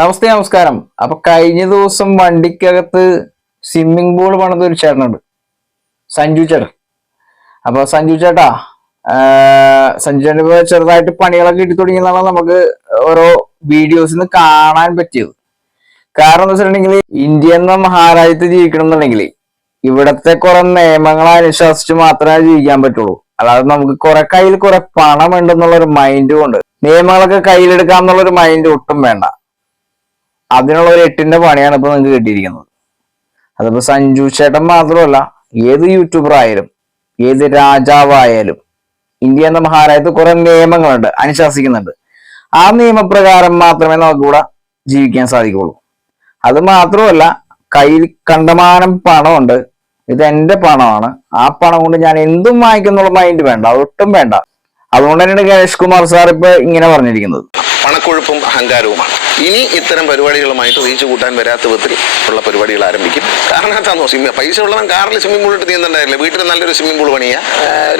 നമസ്തേ, നമസ്കാരം. അപ്പൊ കഴിഞ്ഞ ദിവസം വണ്ടിക്കകത്ത് സ്വിമ്മിംഗ് പൂൾ പണിത ഒരു ചേട്ടനുണ്ട്, സഞ്ജു ചേട്ടൻ. അപ്പൊ സഞ്ജു ചേട്ടാ, സഞ്ജു ചേട്ടൻ ഇപ്പൊ ചെറുതായിട്ട് പണികളൊക്കെ കിട്ടി തുടങ്ങിയതാണ് നമുക്ക് ഓരോ വീഡിയോസിൽ നിന്ന് കാണാൻ പറ്റിയത്. കാരണം എന്താ വെച്ചിട്ടുണ്ടെങ്കിൽ, ഇന്ത്യ എന്ന മഹാരാജ്യത്ത് ജീവിക്കണം എന്നുണ്ടെങ്കിൽ ഇവിടത്തെ കുറെ നിയമങ്ങളെ അനുശാസിച്ച് മാത്രമേ ജീവിക്കാൻ പറ്റുള്ളൂ. അല്ലാതെ നമുക്ക് കയ്യിൽ കുറെ പണം ഉണ്ടെന്നുള്ളൊരു മൈൻഡ് കൊണ്ട് നിയമങ്ങളൊക്കെ കയ്യിലെടുക്കാം എന്നുള്ളൊരു മൈൻഡ് ഒട്ടും വേണ്ട. അതിനുള്ള ഒരു 8ന്റെ പണിയാണ് ഇപ്പൊ നിങ്ങൾക്ക് കിട്ടിയിരിക്കുന്നത്. അതിപ്പോ സഞ്ജു ചേട്ടൻ മാത്രമല്ല, ഏത് യൂട്യൂബർ ആയാലും ഏത് രാജാവായാലും ഇന്ത്യ എന്ന മഹാരാജ്യത്ത് കുറെ നിയമങ്ങളുണ്ട്, അനുശാസിക്കുന്നുണ്ട്. ആ നിയമപ്രകാരം മാത്രമേ നമുക്കിവിടെ ജീവിക്കാൻ സാധിക്കുള്ളൂ. അത് മാത്രമല്ല, കയ്യിൽ കണ്ടമാനം പണമുണ്ട്, ഇത് എന്റെ പണമാണ്, ആ പണം കൊണ്ട് ഞാൻ എന്തും വാങ്ങിക്കുന്നുള്ള മൈൻഡ് വേണ്ട, അതൊട്ടും വേണ്ട. അതുകൊണ്ട് തന്നെയാണ് ഗണേഷ് കുമാർ സാർ ഇപ്പൊ ഇങ്ങനെ പറഞ്ഞിരിക്കുന്നത്. പണക്കൊഴുപ്പും അഹങ്കാരവുമാണ്. ഇനി ഇത്തരം പരിപാടികളുമായിട്ട് റീച്ച് കൂട്ടാൻ വരാത്ത വിധത്തിൽ ഉള്ള പരിപാടികൾ ആരംഭിക്കും. കാരണം എന്താണോ, പൈസ ഉള്ളവൻ കാറിൽ സ്വിമ്മിംഗ് പൂളിട്ട് നീന്തണ്ടായില്ല, വീട്ടിൽ നല്ലൊരു സ്വിമ്മിംഗ് പൂൾ പണിയുക,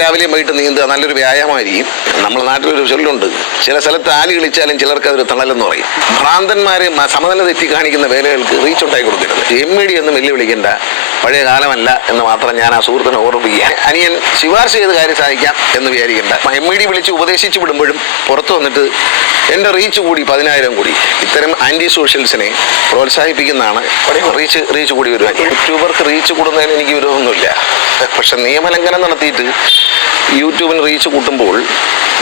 രാവിലെയും വൈകിട്ട് നീന്തുക, നല്ലൊരു വ്യായാമമായിരിക്കും. നമ്മുടെ നാട്ടിലൊരു ചൊല്ലുണ്ട്, ചില സ്ഥലത്ത് ആലി കളിച്ചാലും ചിലർക്ക് അതൊരു തണലെന്ന് പറയും. ഭ്രാന്തന്മാര് സമനില തെറ്റി കാണിക്കുന്ന വേലകൾക്ക് റീച്ച് ഉണ്ടായി കൊടുക്കരുത്. MD ഒന്നും വെല്ലുവിളിക്കേണ്ട, പഴയ കാലമല്ല എന്ന് മാത്രം ഞാൻ ആ സുഹൃത്തിനെ ഓർമ്മിപ്പിക്കുക. അനിയൻ ശുപാർശ ചെയ്ത് കാര്യം സാധിക്കാം എന്ന് വിചാരിക്കേണ്ട. MD വിളിച്ച് ഉപദേശിച്ചു വിടുമ്പോഴും പുറത്തു വന്നിട്ട് എൻ്റെ റീച്ച് കൂടി 10,000 കൂടി, ഇത്തരം ആന്റി സോഷ്യൽസിനെ പ്രോത്സാഹിപ്പിക്കുന്നതാണ് റീച്ച് കൂടി വരുവാൻ. യൂട്യൂബർക്ക് റീച്ച് കൂടുന്നതിന് എനിക്ക് വിരോധമൊന്നുമില്ല. പക്ഷെ നിയമലംഘനം നടത്തിയിട്ട് യൂട്യൂബിന് റീച്ച് കൂട്ടുമ്പോൾ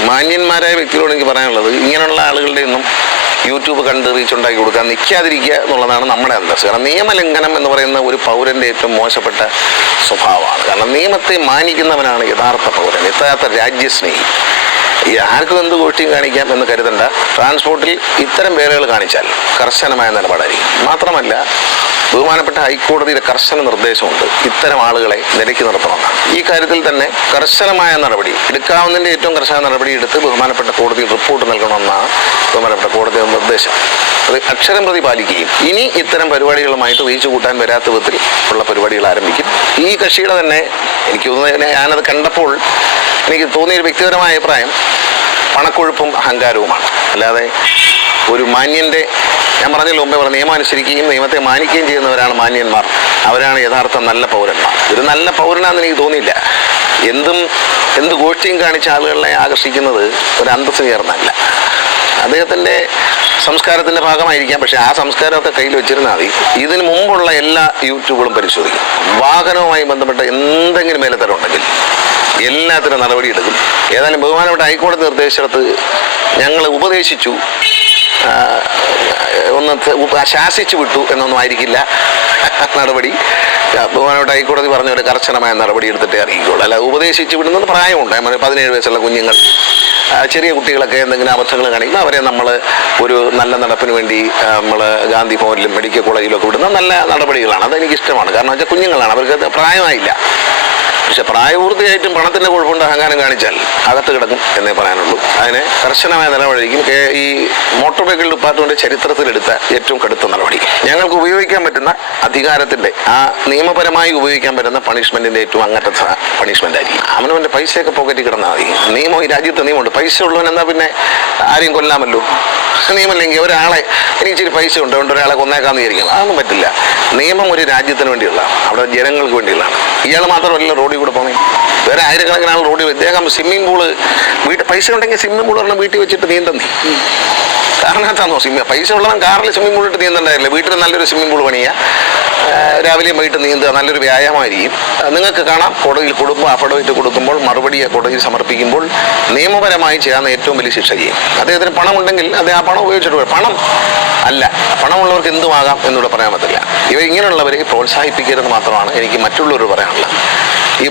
മാന്യന്മാരായ വ്യക്തികളോട് എനിക്ക് പറയാനുള്ളത്, ഇങ്ങനെയുള്ള ആളുകളുടെ ഒന്നും യൂട്യൂബ് കണ്ട് റീച്ച് ഉണ്ടാക്കി കൊടുക്കാൻ നിൽക്കാതിരിക്കുക എന്നുള്ളതാണ് നമ്മുടെ അന്തസ്സ്. കാരണം നിയമലംഘനം എന്ന് പറയുന്ന ഒരു പൗരൻ്റെ ഏറ്റവും മോശപ്പെട്ട സ്വഭാവമാണ്. കാരണം നിയമത്തെ മാനിക്കുന്നവനാണ് യഥാർത്ഥ പൗരൻ, യഥാർത്ഥ രാജ്യസ്നേഹി. ഈ ആർക്കും എന്ത് ഗോഷ്ടിയും കാണിക്കാം എന്ന് കരുതണ്ട. ട്രാൻസ്പോർട്ടിൽ ഇത്തരം വേലകൾ കാണിച്ചാൽ കർശനമായ നിലപാടായിരിക്കും. മാത്രമല്ല, ബഹുമാനപ്പെട്ട ഹൈക്കോടതിയുടെ കർശന നിർദ്ദേശമുണ്ട്, ഇത്തരം ആളുകളെ നിരക്കി നിർത്തണമെന്നാണ്. ഈ കാര്യത്തിൽ തന്നെ കർശനമായ നടപടി എടുക്കാവുന്നതിൻ്റെ ഏറ്റവും കർശന നടപടി എടുത്ത് ബഹുമാനപ്പെട്ട കോടതിയിൽ റിപ്പോർട്ട് നൽകണമെന്നാണ് ബഹുമാനപ്പെട്ട കോടതിയുടെ നിർദ്ദേശം. അത് അക്ഷരം പ്രതി പാലിക്കുകയും ഇനി ഇത്തരം പരിപാടികളുമായിട്ട് റീച്ച് കൂട്ടാൻ വരാത്ത വിധത്തിൽ ഉള്ള പരിപാടികൾ ആരംഭിക്കും. ഈ കക്ഷിയുടെ തന്നെ എനിക്ക് തോന്നുന്നത്, ഞാനത് കണ്ടപ്പോൾ എനിക്ക് തോന്നിയൊരു വ്യക്തിപരമായ അഭിപ്രായം പണക്കൊഴുപ്പും അഹങ്കാരവുമാണ്. അല്ലാതെ ഒരു മാന്യൻ്റെ, ഞാൻ പറഞ്ഞല്ലോ മുമ്പേ നിയമം അനുസരിക്കുകയും നിയമത്തെ മാനിക്കുകയും ചെയ്യുന്നവരാണ് മാന്യന്മാർ, അവരാണ് യഥാർത്ഥ നല്ല പൗരന്മാർ. ഒരു നല്ല പൗരനാണെന്ന് എനിക്ക് തോന്നിയില്ല. എന്ത് ഗോഷ്ടിയും കാണിച്ച ആളുകളെ ആകർഷിക്കുന്നത് ഒരു അന്തസ്സിന് ചേർന്നല്ല. അദ്ദേഹത്തിൻ്റെ സംസ്കാരത്തിൻ്റെ ഭാഗമായിരിക്കാം. പക്ഷേ ആ സംസ്കാരമൊക്കെ കയ്യിൽ വെച്ചിരുന്നാൽ മതി. ഇതിന് മുമ്പുള്ള എല്ലാ യൂട്യൂബുകളും പരിശോധിക്കും. വാഹനവുമായി ബന്ധപ്പെട്ട എന്തെങ്കിലും മേലത്തരമുണ്ടെങ്കിൽ എല്ലാത്തിനും നടപടിയെടുക്കും. ഏതായാലും ബഹുമാനപ്പെട്ട ഹൈക്കോടതി നിർദ്ദേശത്ത് ഞങ്ങൾ ഉപദേശിച്ചു, ഒന്ന് ശാസിച്ചു വിട്ടു എന്നൊന്നും ആയിരിക്കില്ല നടപടി. ബഹുമാനപ്പെട്ട ഹൈക്കോടതി പറഞ്ഞ ഒരു കർശനമായ നടപടി എടുത്തിട്ടേ അറിയിക്കുള്ളൂ. അല്ല, ഉപദേശിച്ചു വിടുന്നത് പ്രായമുണ്ട്. 17 വയസ്സുള്ള കുഞ്ഞുങ്ങൾ, ചെറിയ കുട്ടികളൊക്കെ എന്തെങ്കിലും അബദ്ധങ്ങൾ കാണിക്കുമ്പോൾ അവരെ നമ്മൾ ഒരു നല്ല നടപ്പിന് വേണ്ടി നമ്മൾ ഗാന്ധി ഭവനിലും മെഡിക്കൽ കോളേജിലും ഒക്കെ വിടുന്ന നല്ല നടപടികളാണ്. അതെനിക്കിഷ്ടമാണ്. കാരണം വെച്ചാൽ കുഞ്ഞുങ്ങളാണ്, അവർക്ക് പ്രായമായില്ല. പക്ഷെ പ്രായപൂർത്തിയായിട്ടും പണത്തിൻ്റെ കുഴപ്പമുണ്ട് അഹങ്കാരം കാണിച്ചാൽ അകത്ത് കിടക്കും എന്നേ പറയാനുള്ളൂ. അതിന് കർശനമായ നിലപാടായിരിക്കും. ഈ മോട്ടോർ വെഹിക്കിൾ ഡിപ്പാർട്ട്മെന്റ് ചരിത്രത്തിലെടുത്ത ഏറ്റവും കടുത്ത നടപടി. ഞങ്ങൾക്ക് ഉപയോഗിക്കാൻ പറ്റുന്ന അധികാരത്തിൻ്റെ, ആ നിയമപരമായി ഉപയോഗിക്കാൻ പറ്റുന്ന പണിഷ്മെന്റിന്റെ ഏറ്റവും അങ്ങനത്തെ പണിഷ്മെന്റ് ആയിരിക്കും. അവനവൻ്റെ പൈസയൊക്കെ പോക്കറ്റിൽ കിടന്നാൽ മതി. നിയമം, ഈ രാജ്യത്ത് നിയമമുണ്ട്. പൈസ ഉള്ളവൻ എന്നാൽ പിന്നെ ആരെയും കൊല്ലാമല്ലോ. നിയമമില്ലെങ്കിൽ ഒരാളെ, എനിക്ക് ഇച്ചിരി പൈസ ഉണ്ട് അതുകൊണ്ട് ഒരാളെ കൊന്നേക്കാന്ന് വിചാരിക്കണം, അതൊന്നും പറ്റില്ല. നിയമം ഒരു രാജ്യത്തിന് വേണ്ടിയുള്ളതാണ്, അവിടെ ജനങ്ങൾക്ക് വേണ്ടിയുള്ളതാണ്. ഇയാൾ മാത്രമല്ല റോഡിൽ കൂടെ പോകുന്നത്, വേറെ ആയിരക്കണക്കിന് ആൾ റോഡിൽ. ഇദ്ദേഹം സ്വിമ്മിംഗ് പൂള്, പൈസ ഉണ്ടെങ്കിൽ സ്വിമ്മിംഗ് പൂൾ പറഞ്ഞാൽ വീട്ടിൽ വെച്ചിട്ട് നീന്തുന്നേ. കാരണം എന്താണോ, പൈസ ഉള്ളവൻ കാറിൽ സ്വിമ്മിംഗ് പൂളിട്ട് നീന്തണ്ടായില്ല, വീട്ടിൽ നല്ലൊരു സ്വിമ്മിംഗ് പൂൾ പണിയുക, രാവിലെയും വൈകിട്ട് നീന്തുക, നല്ലൊരു വ്യായാമമായിരിക്കും. നിങ്ങൾക്ക് കാണാം, കോടതിയിൽ കൊടുക്കുമ്പോൾ അഫിഡവിറ്റ് കൊടുക്കുമ്പോൾ മറുപടി കോടതിയിൽ സമർപ്പിക്കുമ്പോൾ നിയമപരമായി ചെയ്യാവുന്ന ഏറ്റവും വലിയ ശിക്ഷ ചെയ്യും. അദ്ദേഹത്തിന് പണമുണ്ടെങ്കിൽ അദ്ദേഹം ആ പണം ഉപയോഗിച്ചിട്ട് പണം അല്ല, പണമുള്ളവർക്ക് എന്തുമാകാം എന്നിവിടെ പറയാൻ പറ്റില്ല. ഇങ്ങനെയുള്ളവരെ പ്രോത്സാഹിപ്പിക്കരുതെന്ന് മാത്രമാണ് എനിക്ക് മറ്റുള്ളവർ പറയാനുള്ളത്. ഈ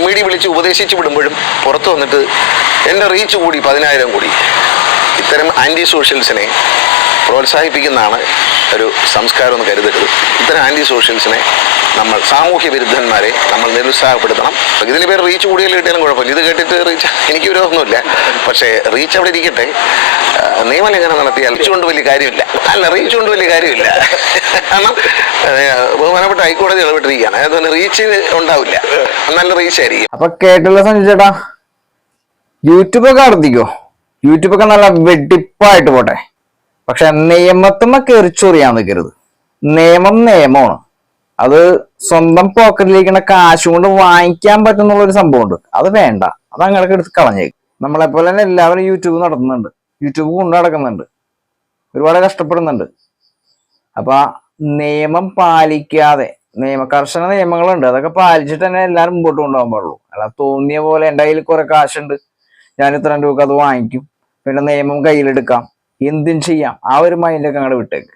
MD വിളിച്ച് ഉപദേശിച്ച് വിടുമ്പോഴും പുറത്തു വന്നിട്ട് എൻ്റെ റീച്ച് കൂടി 10,000 കൂടി, ഇത്തരം ആന്റി സോഷ്യൽസിനെ പ്രോത്സാഹിപ്പിക്കുന്നതാണ് ഒരു സംസ്കാരം എന്ന് കരുതരുത്. ഇത്തരം ആന്റി സോഷ്യൽസിനെ നമ്മൾ, സാമൂഹ്യ വിരുദ്ധന്മാരെ നമ്മൾ നിരുത്സാഹപ്പെടുത്തണം. ഇതിന് പേര് റീച്ച് കൂടിയാലും കിട്ടിയാലും കുഴപ്പമില്ല. ഇത് കേട്ടിട്ട് റീച്ച്, എനിക്ക് വിരോധമൊന്നുമില്ല. പക്ഷേ റീച്ച് അവിടെ ഇരിക്കട്ടെ. നിയമലംഘനം നടത്തിയാൽ റീച്ച് കൊണ്ട് വലിയ കാര്യമില്ല. അല്ല, റീച്ച് കൊണ്ട് വലിയ കാര്യമില്ല. കാരണം ബഹുമാനപ്പെട്ട ഹൈക്കോടതി ഇടപെട്ടിരിക്കുകയാണ്. അതുകൊണ്ട് റീച്ച് ഉണ്ടാവില്ല, നല്ല റീച്ച് ആയിരിക്കും. അപ്പൊ കേട്ടല്ലോ സഞ്ജു ചേട്ടാ, യൂട്യൂബൊക്കെ നടത്തിക്കോ, യൂട്യൂബൊക്കെ നല്ല വെട്ടിപ്പായിട്ട് പോട്ടെ. പക്ഷെ നിയമത്തുമ്മ കയറിച്ചൊറിയാൻ നിൽക്കരുത്. നിയമം നിയമമാണ്. അത് സ്വന്തം പോക്കറ്റിലിരിക്കുന്ന കാശ് കൊണ്ട് വാങ്ങിക്കാൻ പറ്റുന്നുള്ള ഒരു സംഭവമുണ്ട്. അത് വേണ്ട, അത് അങ്ങനെ എടുത്ത് കളഞ്ഞേക്കും. നമ്മളെപ്പോലെ തന്നെ എല്ലാവരും യൂട്യൂബ് നടത്തുന്നുണ്ട്, യൂട്യൂബ് കൊണ്ടു നടക്കുന്നുണ്ട്, ഒരുപാട് കഷ്ടപ്പെടുന്നുണ്ട്. അപ്പൊ നിയമം പാലിക്കാതെ, കർശന നിയമങ്ങളുണ്ട്, അതൊക്കെ പാലിച്ചിട്ട് തന്നെ എല്ലാവരും മുമ്പോട്ട് കൊണ്ടുപോകാൻ പാടുള്ളൂ. അല്ല തോന്നിയ പോലെ എൻ്റെ കയ്യിൽ കുറെ കാശുണ്ട്, ഞാൻ ഇത്രയും രൂപ അത് വാങ്ങിക്കും, പിന്നെ നിയമം കയ്യിലെടുക്കാം, എന്തും ചെയ്യാം, ആ ഒരു മൈൻഡൊക്കെ അങ്ങോട്ട് വിട്ടേക്ക്.